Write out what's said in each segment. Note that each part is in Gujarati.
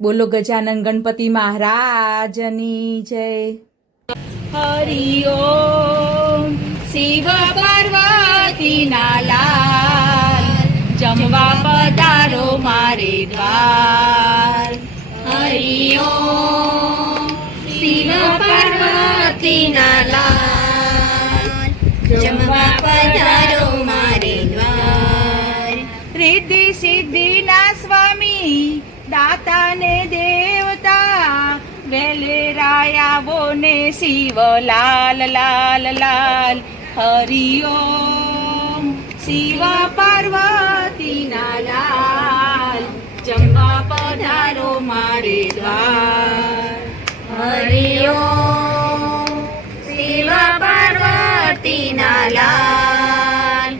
બોલો ગજાનન ગણપતિ મહારાજની જય. હરિ ઓમ. શિવ પાર્વતીના લાલ, જમવા પધારો મારે દ્વાર. હરિ ઓમ. શિવ પાર્વતીના લાલ, જમવા પધારો મારે દ્વાર. રિદ્ધિ સિદ્ધિના સ્વામી, દાતા ને દેવતા, વેલે રાયાવો ને શિવ લાલ લાલ લાલ. હરિ ઓમ. શિવ પાર્વતીના લાલ, જમવા પધારો મારે દ્વાર. હરિ ઓમ. શિવ પાર્વતીના લાલ,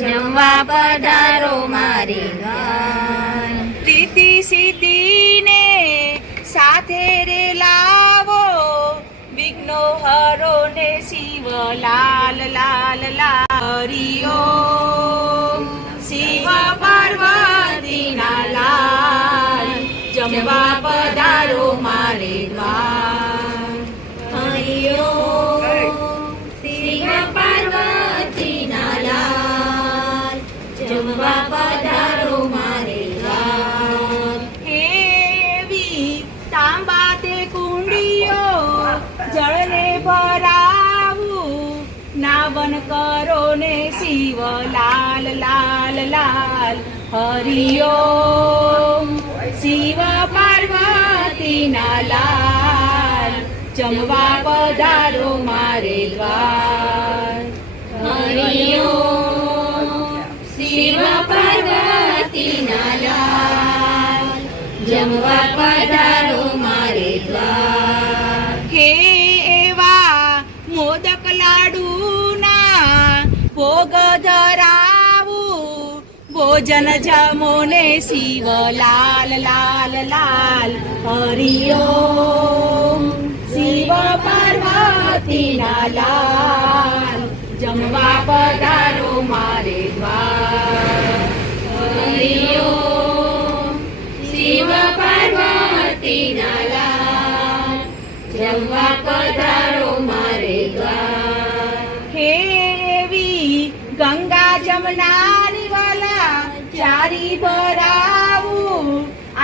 જમવા પધારો મારે દ્વાર. રિદ્ધિ સિદ્ધિને સાથે રે લાવો, વિઘ્નો હરો ને શિવ લાલ લાલ લાલ. હરિ ઓમ. શિવ પાર્વતીના લાલ, જમવા પધારો મારે દ્વાર. હરિ ઓમ. શિવ પાર્વતીના લાલ, જમવા પધારો મારે દ્વાર. એવી તાંબા તે કુંડીઓ, જળને ભરાવું, નાવન કરો ને શિવ લાલ લાલ લાલ. હરિ ઓમ. શિવ પાર્વતીના લાલ, જમવા પધારો મારે દ્વાર. હરિ ઓમ. શિવ પાર્વતીના લાલ, જમવા પધારો મારે દ્વાર. હે એવા મોદક લાડુના ભોગ ધરાવું, ભોજન જમો ને શિવ લાલ લાલ લાલ. હરિ ઓમ. શિવ પાર્વતીના લાલ, જમવા પધારો મારે દ્વાર. હરિ ઓમ. શિવ પાર્વતીના લાલ, જમવા પધારો મારે દ્વાર. હે એવી ગંગા જમનાની વાલા, ચારી ભરાવું,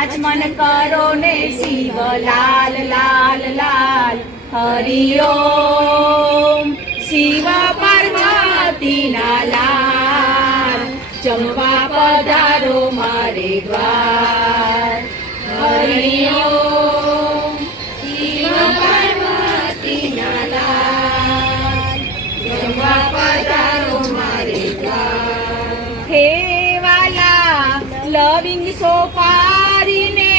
આચમન કરો ને શિવ લાલ લાલ લાલ. હરિ ઓમ. શિવ પાર્વતીના લાલ, જમવા પધારો મારે દ્વાર. હરિ ઓમ. શિવ પાર્વતીના લાલ, જમવા પધારો મારે દ્વાર. હે વાલા લવિંગ સોપારીને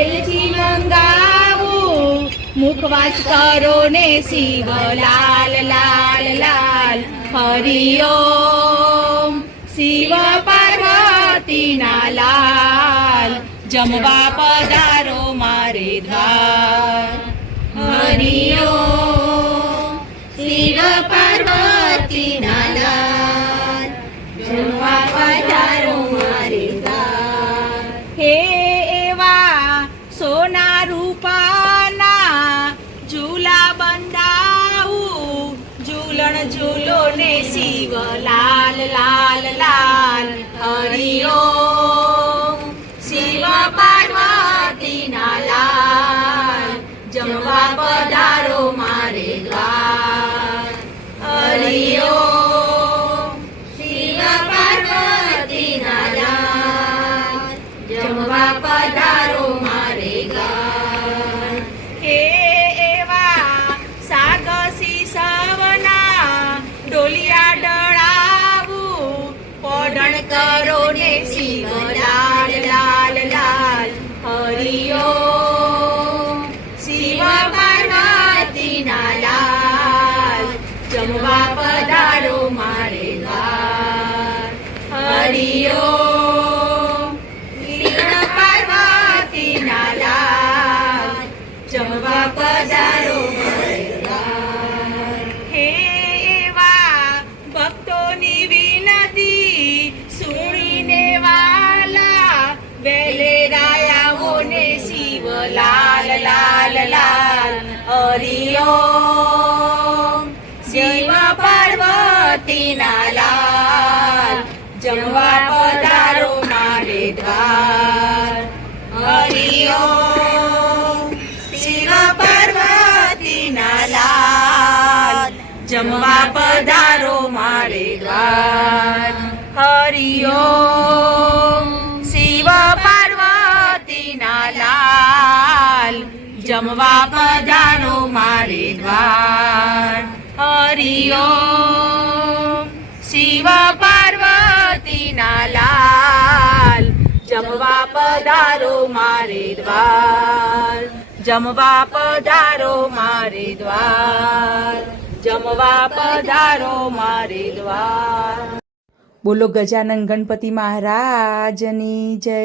એલચી મંગાવું, મુખવાસ કરો ને શિવ લાલ લાલ લાલ. હરિ ઓમ. શિવ પાર્વતીના લાલ, જમવા પધારો મારે દ્વાર. હરિ ઓમ. શિવ પાર્વતીના લાલ, જમવા પધારો મારે દ્વાર. હે એવા સોના રૂપાના ઝૂલા બંધાવું, ઝૂલણ ઝૂલો ને શિવ લાલ લાલ લાલ. હરિ ઓમ. શિવ પાર્વતીના લાલ, જમવા પધારો મારે દ્વાર. હરિ ઓમ. શિવ પાર્વતીના લાલ, જમવા પધારો મારે દ્વાર. હે એવા સાગ સવના ડોલિયા ડળાવું, પોઢણ કરો ને શિવ લાલ લાલ લાલ. હરિ ઓમ. શિવ પાર્વતીના લાલ, જમવા પધારો મારે દ્વાર. હરિ ઓમ. શિવ પાર્વતીના ઓમ શિવ પાર્વતીના લાલ જમવા પધારો મારે દ્વાર હરિ ઓમ શિવ પાર્વતીના લાલ જમવા પધારો મારે દ્વાર હરિ ઓમ શિવ પાર્વતીના લાલ જમવા પધારો મારે દ્વાર હરિ ઓમ શિવ પાર્વતીના લાલ જમવા પધારો મારે દ્વાર જમવા પધારો મારે દ્વાર જમવા પધારો મારે દ્વાર. બોલો ગજાનન ગણપતિ મહારાજની જય.